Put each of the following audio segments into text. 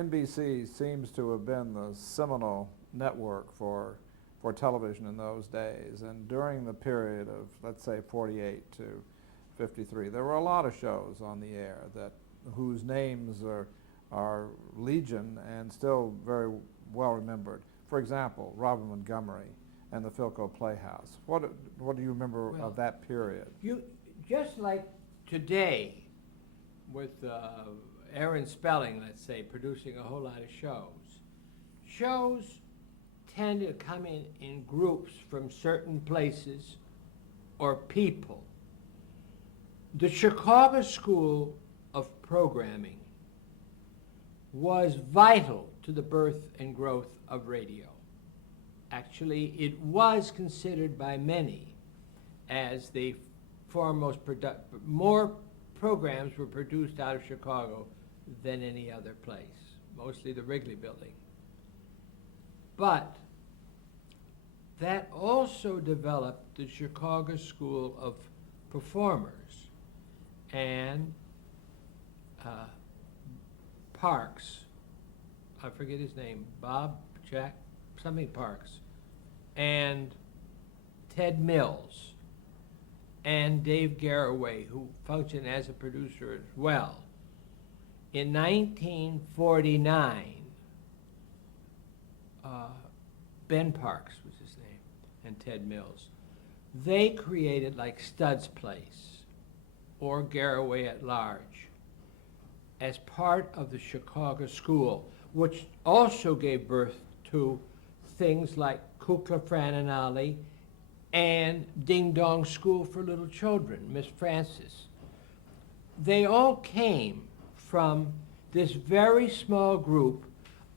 NBC seems to have been the seminal network for television in those days, and during the period of, let's say, 48 to 53, there were a lot of shows on the air whose names are legion and still very well remembered. For example, Robert Montgomery and the Philco Playhouse. What do you remember of that period? You just like today, with Aaron Spelling, let's say, producing a whole lot of shows. Shows tend to come in groups from certain places or people. The Chicago School of Programming was vital to the birth and growth of radio. Actually, it was considered by many as the foremost more programs were produced out of Chicago than any other place, mostly the Wrigley Building. But that also developed the Chicago School of Performers, and Parks, I forget his name, Jack, something Parks, and Ted Mills, and Dave Garraway, who functioned as a producer as well. In 1949, Ben Parks was his name, and Ted Mills. They created like Stud's Place or Garraway at Large as part of the Chicago School, which also gave birth to things like Kukla, Fran and Ollie, and Ding Dong School for Little Children, Miss Francis. They all came from this very small group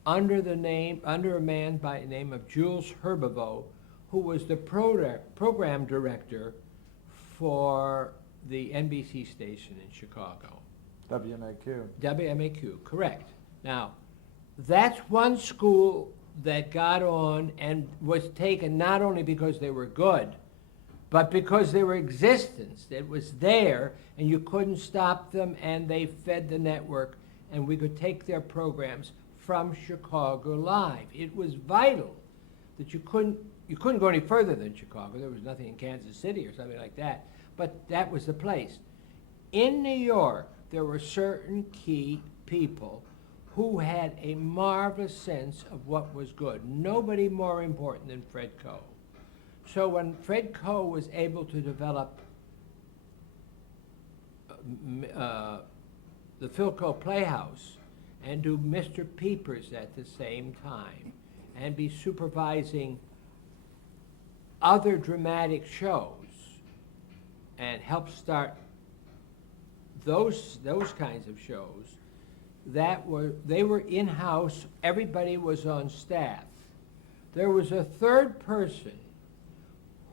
under a man by the name of Jules Herbeveau, who was the program director for the NBC station in Chicago. WMAQ. WMAQ, correct. Now, that's one school that got on and was taken not only because they were good, but because they were existence. It was there, and you couldn't stop them, and they fed the network, and we could take their programs from Chicago Live. It was vital that you couldn't go any further than Chicago. There was nothing in Kansas City or something like that, but that was the place. In New York, there were certain key people who had a marvelous sense of what was good. Nobody more important than Fred Coe. So when Fred Coe was able to develop the Philco Playhouse and do Mr. Peepers at the same time and be supervising other dramatic shows and help start those kinds of shows, they were in-house, everybody was on staff. There was a third person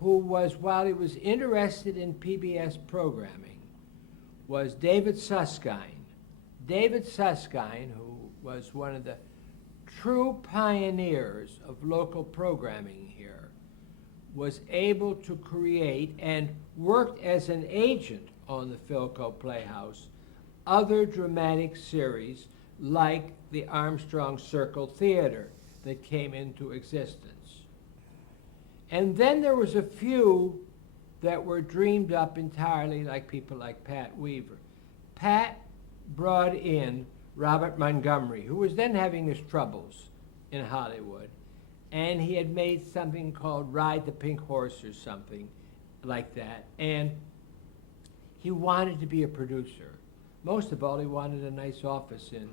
who was, while he was interested in PBS programming, was David Susskind. David Susskind, who was one of the true pioneers of local programming here, was able to create and worked as an agent on the Philco Playhouse other dramatic series like the Armstrong Circle Theater that came into existence. And then there was a few that were dreamed up entirely, like people like Pat Weaver. Pat brought in Robert Montgomery, who was then having his troubles in Hollywood, and he had made something called Ride the Pink Horse or something like that, and he wanted to be a producer. Most of all, he wanted a nice office in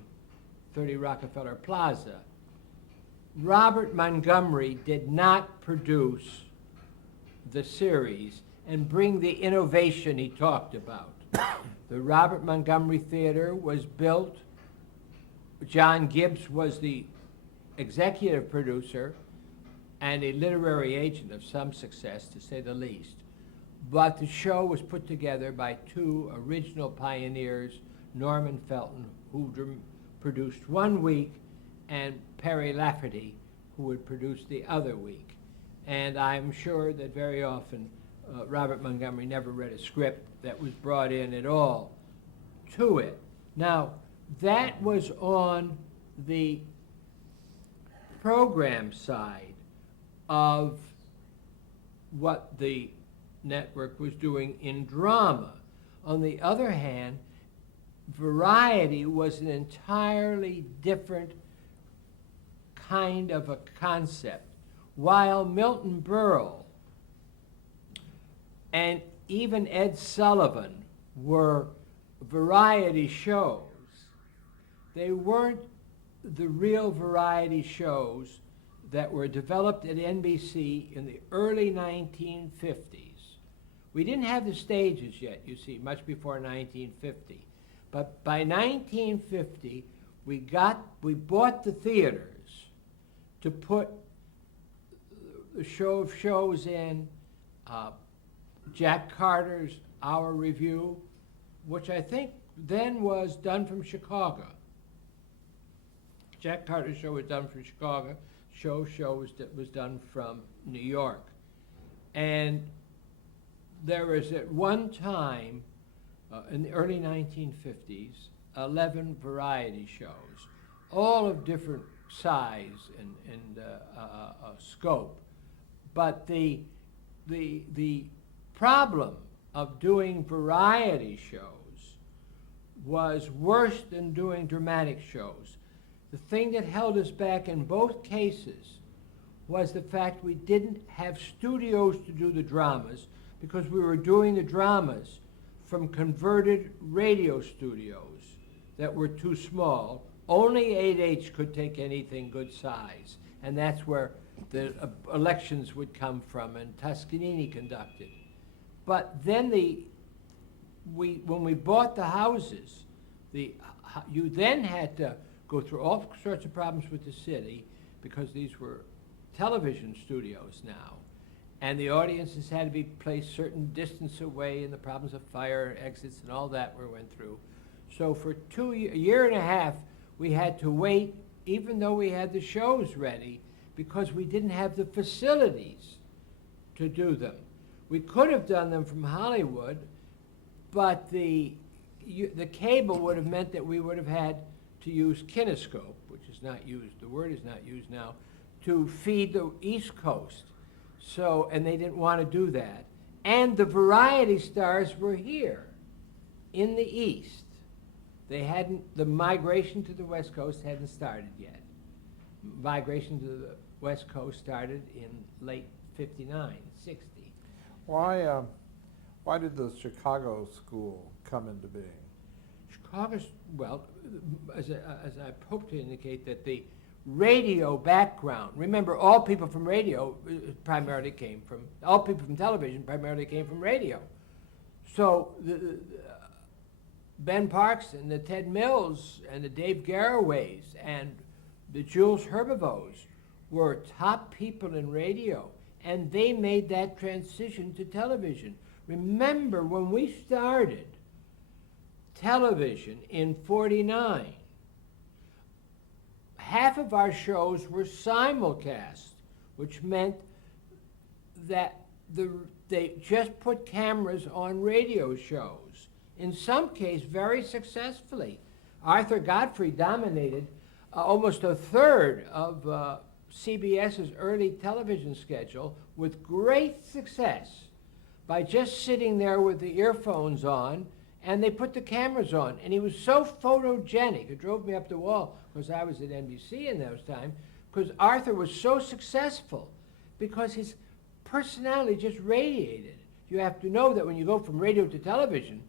30 Rockefeller Plaza. Robert Montgomery did not produce the series and bring the innovation he talked about. The Robert Montgomery Theater was built. John Gibbs was the executive producer and a literary agent of some success, to say the least. But the show was put together by two original pioneers, Norman Felton, who produced one week, and Perry Lafferty, who would produce the other week. And I'm sure that very often Robert Montgomery never read a script that was brought in at all to it. Now, that was on the program side of what the network was doing in drama. On the other hand, variety was an entirely different kind of a concept. While Milton Berle and even Ed Sullivan were variety shows, they weren't the real variety shows that were developed at NBC in the early 1950s. We didn't have the stages yet, you see, much before 1950. But by 1950, we bought the theaters to put the show of shows in, Jack Carter's Hour Review, which I think then was done from Chicago. Jack Carter's show was done from Chicago. Show was done from New York. And there was at one time, in the early 1950s, 11 variety shows, all of different size and scope. But the problem of doing variety shows was worse than doing dramatic shows. The thing that held us back in both cases was the fact we didn't have studios to do the dramas, because we were doing the dramas from converted radio studios that were too small. Only 8H could take anything good size, and that's where the elections would come from, and Toscanini conducted. But then when we bought the houses, you then had to go through all sorts of problems with the city, because these were television studios now, and the audiences had to be placed certain distance away, and the problems of fire exits and all that we went through. So for a year and a half, we had to wait, even though we had the shows ready, because we didn't have the facilities to do them. We could have done them from Hollywood, but the cable would have meant that we would have had to use kinescope, which is not used, the word is not used now, to feed the East Coast. So, and they didn't want to do that. And the variety stars were here in the East. The migration to the West Coast hadn't started yet. Migration to the West Coast started in late 59, 60. Why did the Chicago school come into being? Chicago's, well, as I hope to indicate, that the radio background, remember, all people from radio primarily came from, all people from television primarily came from radio. So Ben Parks and the Ted Mills and the Dave Garraways and the Jules Herbivaux were top people in radio, and they made that transition to television. Remember, when we started television in '49, half of our shows were simulcast, which meant that they just put cameras on radio shows, in some case very successfully. Arthur Godfrey dominated almost a third of CBS's early television schedule with great success by just sitting there with the earphones on, and they put the cameras on. And he was so photogenic, it drove me up the wall, because I was at NBC in those times, because Arthur was so successful, because his personality just radiated. You have to know that when you go from radio to television,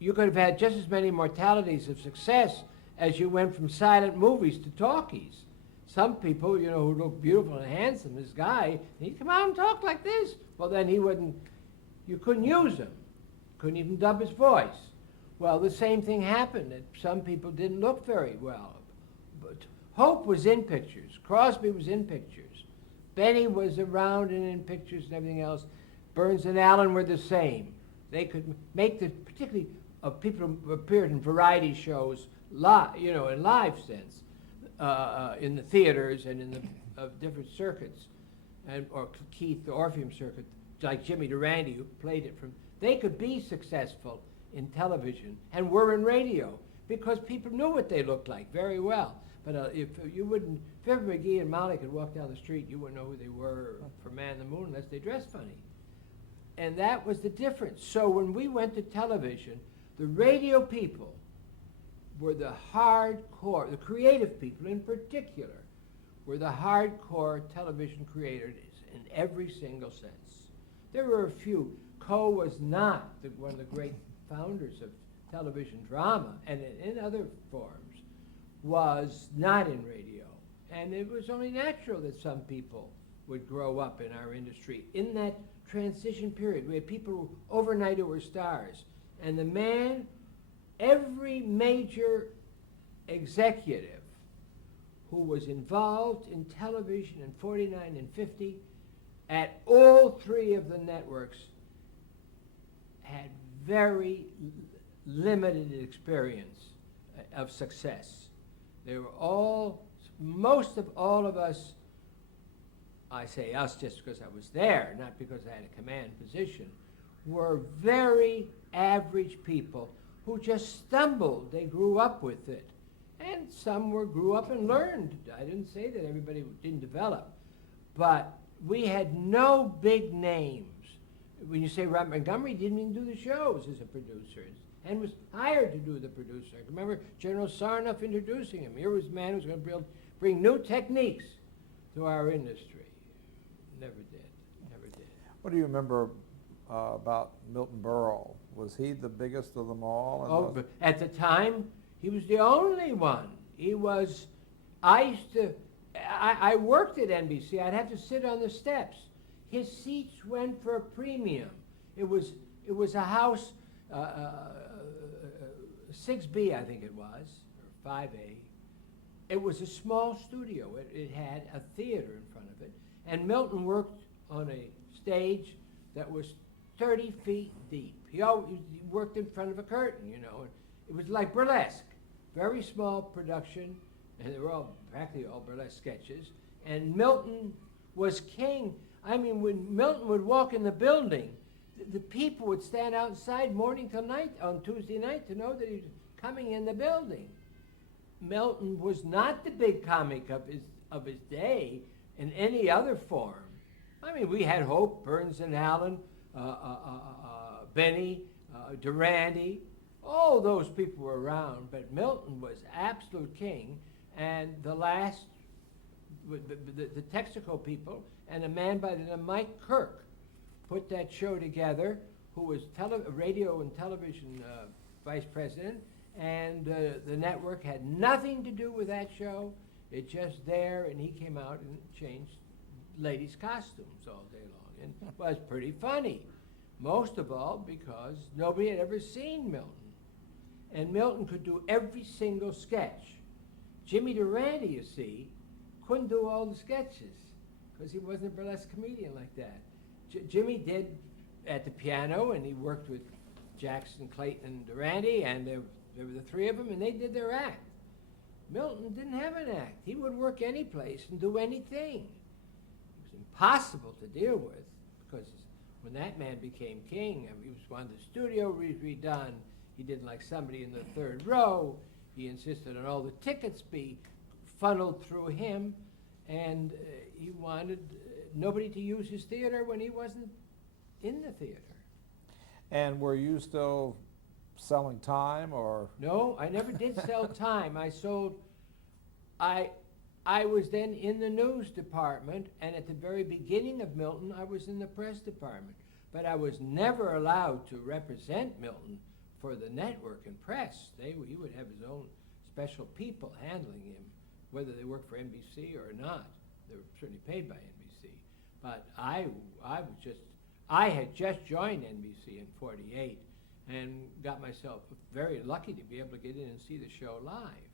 you could have had just as many mortalities of success as you went from silent movies to talkies. Some people, you know, who look beautiful and handsome, this guy, he'd come out and talk like this. Well, then he wouldn't, you couldn't use him. Couldn't even dub his voice. Well, the same thing happened, that some people didn't look very well. But Hope was in pictures. Crosby was in pictures. Benny was around and in pictures and everything else. Burns and Allen were the same. They could make the, particularly of people who appeared in variety shows, you know, in live sense, in the theaters and in the different circuits, and or Keith, the Orpheum circuit, like Jimmy Durante, who played it from. They could be successful in television and were in radio because people knew what they looked like very well. But if Fibber McGee and Molly could walk down the street, you wouldn't know who they were for Man in the Moon unless they dressed funny. And that was the difference. So when we went to television, the radio people were the hardcore, the creative people in particular, were the hardcore television creators in every single sense. There were a few. Coe was not one of the great founders of television drama, and in other forms, was not in radio. And it was only natural that some people would grow up in our industry. In that transition period, we had people overnight who were stars. And the man, every major executive who was involved in television in 49 and 50, at all three of the networks, had very limited experience of success. They were all, most of all of us, I say us just because I was there, not because I had a command position, were very average people who just stumbled. They grew up with it. And some grew up and learned. I didn't say that everybody didn't develop. But we had no big names. When you say Rob Montgomery didn't even do the shows as a producer and was hired to do the producer. I remember General Sarnoff introducing him. Here was a man who was going to bring new techniques to our industry. Never did. What do you remember about Milton Berle? Was he the biggest of them all? Oh, but at the time, he was the only one. He was, I worked at NBC. I'd have to sit on the steps. His seats went for a premium. It was a house, 6B, I think it was, or 5A. It was a small studio. It had a theater in front of it. And Milton worked on a stage that was 30 feet deep. He worked in front of a curtain, you know. It was like burlesque. Very small production, and they were practically all burlesque sketches. And Milton was king. I mean, when Milton would walk in the building, the people would stand outside morning till night on Tuesday night to know that he was coming in the building. Milton was not the big comic of his day in any other form. I mean, we had Hope, Burns and Allen, Benny, Durante. All those people were around, but Milton was absolute king, and the Texaco people and a man by the name of Mike Kirk put that show together, who was radio and television vice president, and the network had nothing to do with that show. It's just there, and he came out and changed ladies' costumes all day long, and it was pretty funny, most of all because nobody had ever seen Milton. And Milton could do every single sketch. Jimmy Durante, you see, couldn't do all the sketches because he wasn't a burlesque comedian like that. Jimmy did at the piano, and he worked with Jackson, Clayton, and Durante, and there were the three of them, and they did their act. Milton didn't have an act. He would work any place and do anything. It was impossible to deal with because when that man became king, he wanted the studio redone. He didn't like somebody in the third row. He insisted on all the tickets be funneled through him, and he wanted nobody to use his theater when he wasn't in the theater. And were you still selling time, or? No, I never did sell time. I was then in the news department, and at the very beginning of Milton, I was in the press department. But I was never allowed to represent Milton for the network and press. He would have his own special people handling him, whether they worked for NBC or not. They were certainly paid by NBC. But I had just joined NBC in '48 and got myself very lucky to be able to get in and see the show live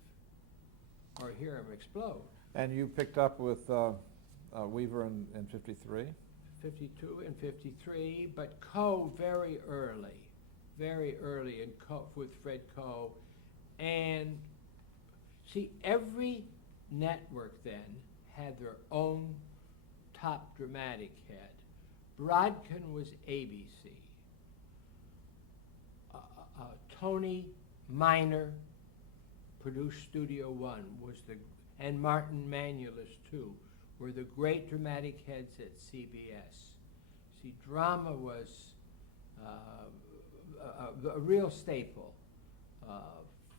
or hear him explode. And you picked up with Weaver in '53? 52 and 53, but Coe very early in with Fred Coe. And see, every network then had their own top dramatic head. Brodkin was ABC. Tony Miner produced Studio One, was and Martin Manulis, too, were the great dramatic heads at CBS. See, drama was a real staple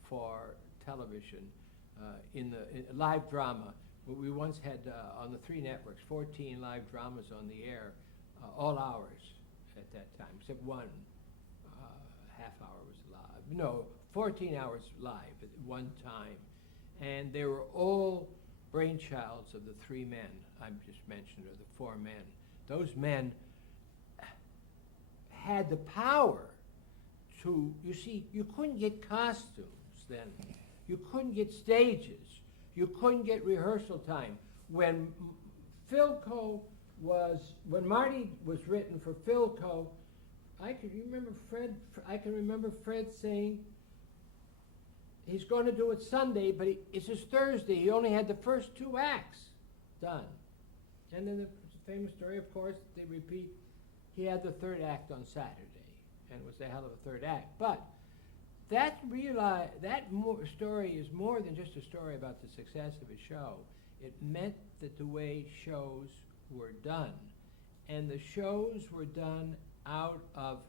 for television in live drama. We once had on the 3 networks 14 live dramas on the air, all hours at that time, except one half hour was live. No, 14 hours live at one time. And they were all brainchilds of the 3 men I've just mentioned, or the 4 men. Those men had the power to, you see, you couldn't get costumes then. You couldn't get stages. You couldn't get rehearsal time. When Marty was written for Philco, I can remember Fred saying he's going to do it Sunday, but it's his Thursday. He only had the first 2 acts done. And then the famous story, of course, they repeat, he had the 3rd act on Saturday, and it was a hell of a 3rd act. But that story is more than just a story about the success of a show. It meant that the way shows were done. And the shows were done out of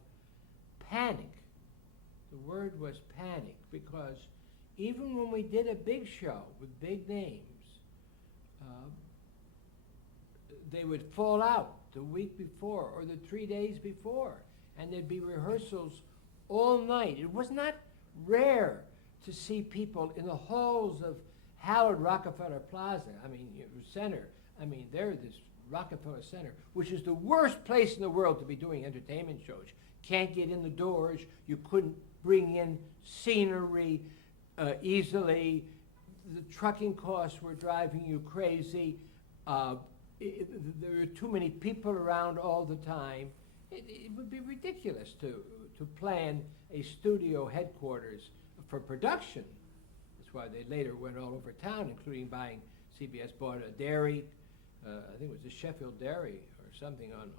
panic. The word was panic, because even when we did a big show with big names, they would fall out the week before or the 3 days before, and there'd be rehearsals all night. It was not rare to see people in the halls of hallowed Rockefeller Plaza, Center. There, this Rockefeller Center, which is the worst place in the world to be doing entertainment shows. Can't get in the doors. You couldn't bring in scenery easily. The trucking costs were driving you crazy. There were too many people around all the time. It would be ridiculous to plan a studio headquarters for production. That's why they later went all over town, including CBS bought a dairy, I think it was the Sheffield Dairy or something on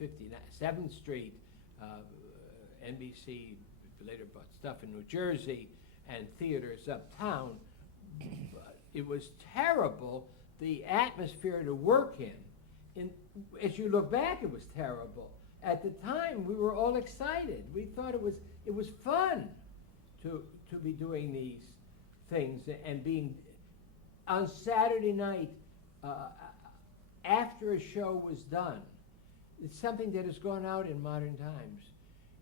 57th Street. NBC later bought stuff in New Jersey and theaters uptown. But it was terrible, the atmosphere to work in. As you look back, it was terrible. At the time, we were all excited. We thought it was fun to be doing these things, and being on Saturday night after a show was done. It's something that has gone out in modern times.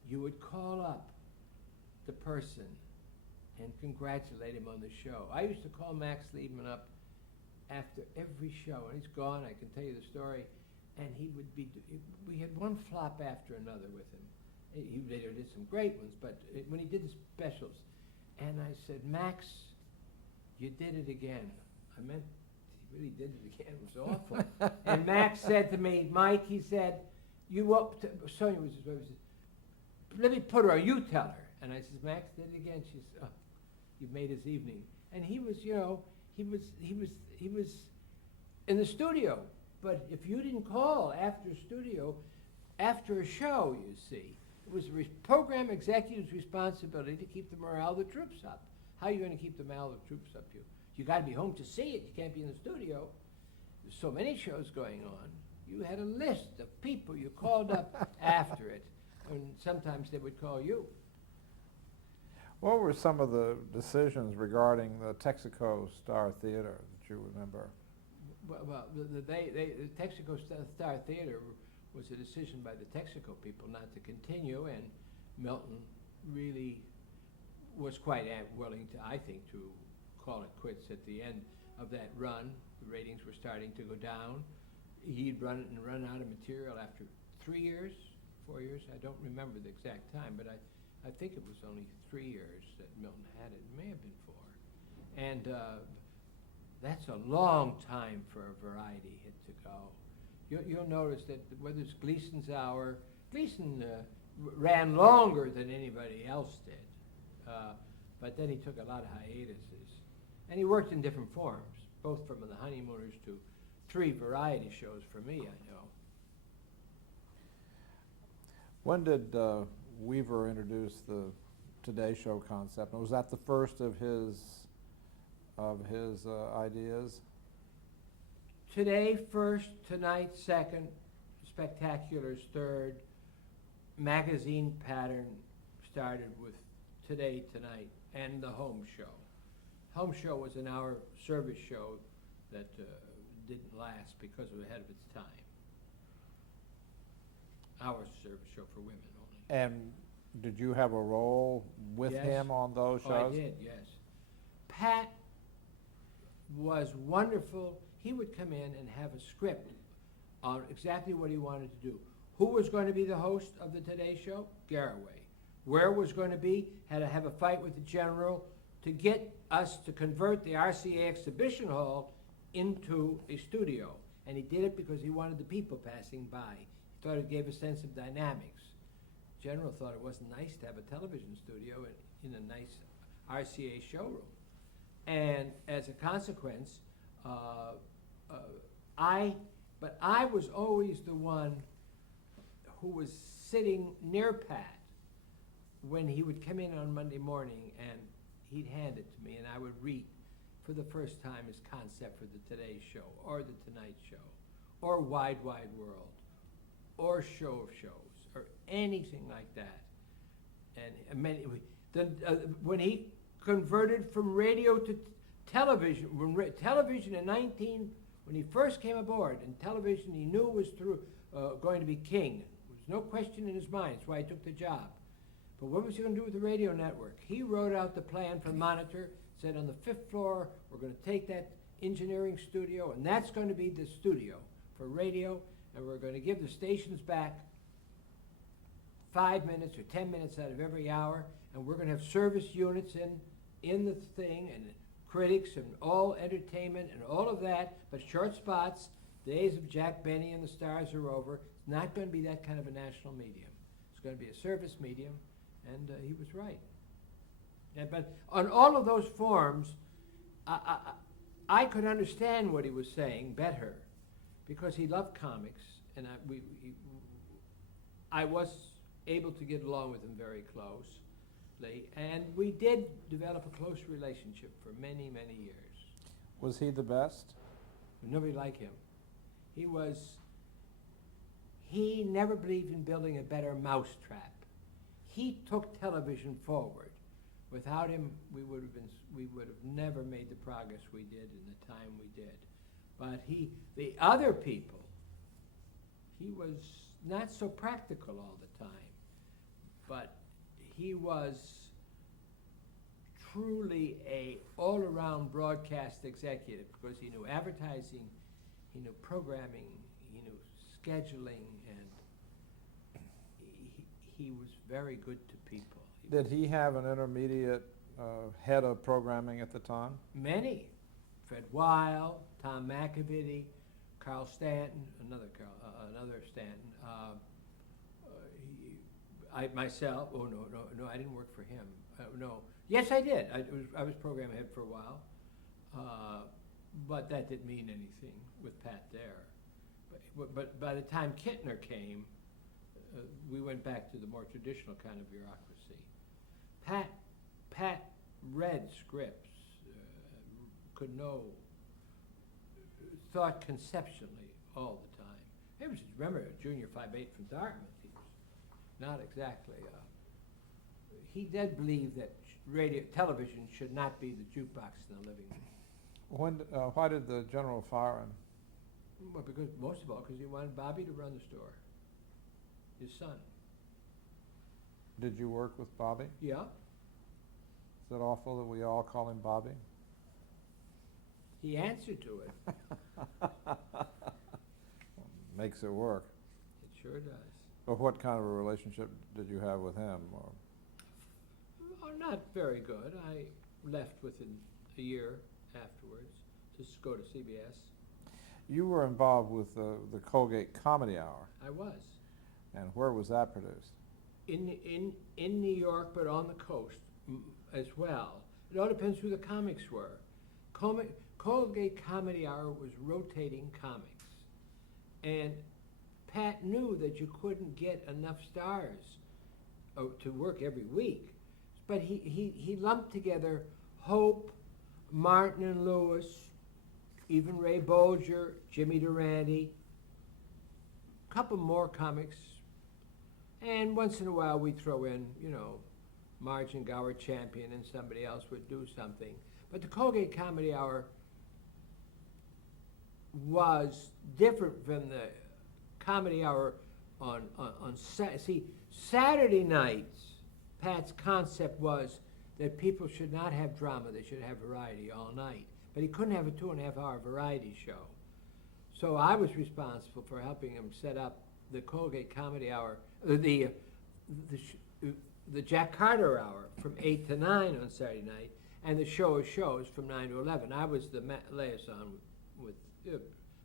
You would call up the person and congratulate him on the show. I used to call Max Liebman up after every show, and he's gone, I can tell you the story, and we had one flop after another with him. He later did some great ones, but when he did the specials, and I said, Max, you did it again. I meant, he really did it again, it was awful. And Max said to me, Mike, he said, Sonia was his wife, he said, let me put her, or you tell her. And I said, Max did it again. She said, oh, you've made his evening. And he was, he was in the studio. But if you didn't call after a show, you see, it was the program executive's responsibility to keep the morale of the troops up. How are you going to keep the morale of the troops up? You got to be home to see it. You can't be in the studio. There's so many shows going on. You had a list of people you called up after it, and sometimes they would call you. What were some of the decisions regarding the Texaco Star Theater that you remember? Well, the Texaco Star Theater was a decision by the Texaco people not to continue, and Milton really was quite willing to, I think, to call it quits at the end of that run. The ratings were starting to go down. He'd run out of material after 3 years, 4 years. I don't remember the exact time, but I think it was only 3 years that Milton had it. It may have been 4. And that's a long time for a variety hit to go. You'll notice that whether it's Gleason's Hour, Gleason ran longer than anybody else did. But then he took a lot of hiatuses. And he worked in different forms, both from the Honeymooners to 3 variety shows for me, I know. When did Weaver introduce the Today Show concept? And was that the first of his of his ideas? Today first, tonight second, Spectacular's third. Magazine pattern started with Today, Tonight, and the Home Show. Home Show was an hour service show that didn't last because it was ahead of its time. Our service show for women only. And did you have a role with Yes. him on those Oh, I shows? did, yes. Pat was wonderful. He would come in and have a script on exactly what he wanted to do. Who was going to be the host of the Today Show? Garraway. Where was going to be? Had to have a fight with the general to get us to convert the RCA exhibition hall into a studio. And he did it because he wanted the people passing by. He thought it gave a sense of dynamics. General thought it wasn't nice to have a television studio in a nice RCA showroom. And as a consequence, I was always the one who was sitting near Pat when he would come in on Monday morning, and he'd hand it to me, and I would read for the first time his concept for the Today Show, or the Tonight Show, or Wide Wide World, or Show of Shows, or anything like that. And when he converted from radio to television, television when he first came aboard, and television he knew was going to be king. There was no question in his mind. That's why he took the job. But what was he going to do with the radio network? He wrote out the plan for Monitor, said on the 5th floor, we're going to take that engineering studio, and that's going to be the studio for radio, and we're going to give the stations back 5 minutes or 10 minutes out of every hour, and we're going to have service units in the thing, and critics, and all entertainment, and all of that, but short spots. Days of Jack Benny and the Stars are over. It's not going to be that kind of a national medium. It's going to be a service medium, and he was right. But on all of those forms, I could understand what he was saying better, because he loved comics, and I was able to get along with him very closely, and we did develop a close relationship for many, many years. Was he the best? Nobody like him. He never believed in building a better mousetrap. He took television forward. Without him, we would have never made the progress we did in the time we did. But the other people, he was not so practical all the time, but he was truly a all-around broadcast executive, because he knew advertising, he knew programming, he knew scheduling, and he was very good to people. Did he have an intermediate head of programming at the time? Many. Fred Weil, Tom McAvity, Carl Stanton, another Stanton. Myself, no, I didn't work for him. No. Yes, I did. I was program head for a while. But that didn't mean anything with Pat there. But by the time Kittner came, we went back to the more traditional kind of bureaucracy. Pat read scripts, thought conceptually all the time. He was, remember, a junior 5'8" from Dartmouth. He was not exactly. He did believe that television should not be the jukebox in the living room. Why did the general fire him? Well, most of all, because he wanted Bobby to run the store. His son. Did you work with Bobby? Yeah. Is it awful that we all call him Bobby? He answered to it. Makes it work. It sure does. But what kind of a relationship did you have with him? Or? Oh, not very good. I left within a year afterwards to go to CBS. You were involved with the Colgate Comedy Hour. I was. And where was that produced? In New York, but on the coast as well. It all depends who the comics were. Colgate Comedy Hour was rotating comics. And Pat knew that you couldn't get enough stars to work every week. But he lumped together Hope, Martin and Lewis, even Ray Bolger, Jimmy Durante, a couple more comics, and once in a while we'd throw in, Marge and Gower Champion, and somebody else would do something. But the Colgate Comedy Hour was different from the Comedy Hour on Saturday nights. Pat's concept was that people should not have drama, they should have variety all night. But he couldn't have a 2.5-hour variety show. So I was responsible for helping him set up the Colgate Comedy Hour, the Jack Carter Hour from 8 to 9 on Saturday night, and the show of shows from 9 to 11. I was the liaison with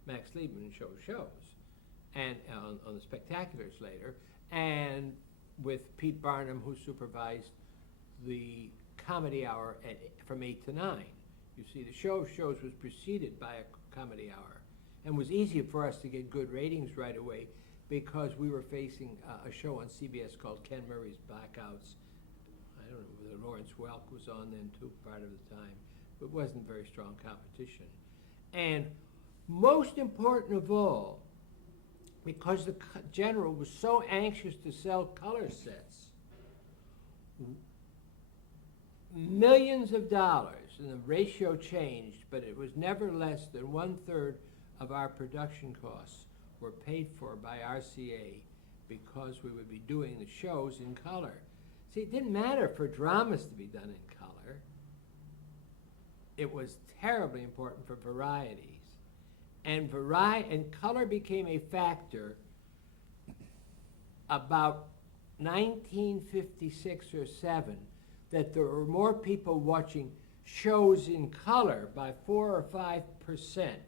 Max Liebman in show of shows, and on the Spectaculars later, and with Pete Barnum, who supervised the Comedy Hour from 8 to 9. You see, the show of shows was preceded by a Comedy Hour, and was easier for us to get good ratings right away because we were facing a show on CBS called Ken Murray's Blackouts. I don't know whether Lawrence Welk was on then too, part of the time, but it wasn't very strong competition. And most important of all, because the general was so anxious to sell color sets, millions of dollars, and the ratio changed, but it was never less than 1/3 of our production costs were paid for by RCA because we would be doing the shows in color. See, it didn't matter for dramas to be done in color. It was terribly important for varieties. And color became a factor about 1956 or 7, that there were more people watching shows in color by 4 or 5%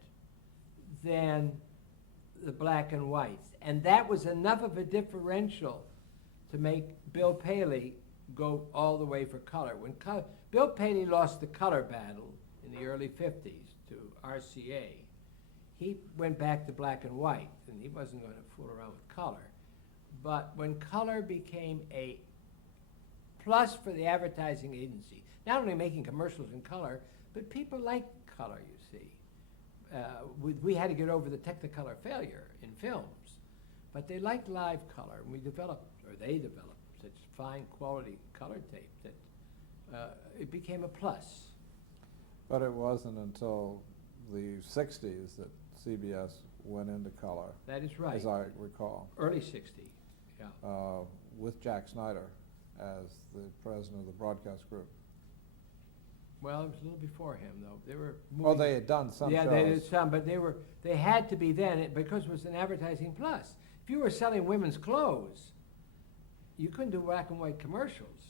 than the black and whites. And that was enough of a differential to make Bill Paley go all the way for color. When Bill Paley lost the color battle in the early 50s to RCA, he went back to black and white, and he wasn't going to fool around with color. But when color became a plus for the advertising agency, not only making commercials in color, but people like color, you see. We had to get over the Technicolor failure in films, but they liked live color, and they developed such fine quality color tape that it became a plus. But it wasn't until the 60s that CBS went into color. That is right. As I recall. Early 60s, yeah. With Jack Snyder as the president of the broadcast group. Well, it was a little before him, though. They were They had done some shows. Yeah, they did some, but they had to be then because it was an advertising plus. If you were selling women's clothes, you couldn't do black and white commercials.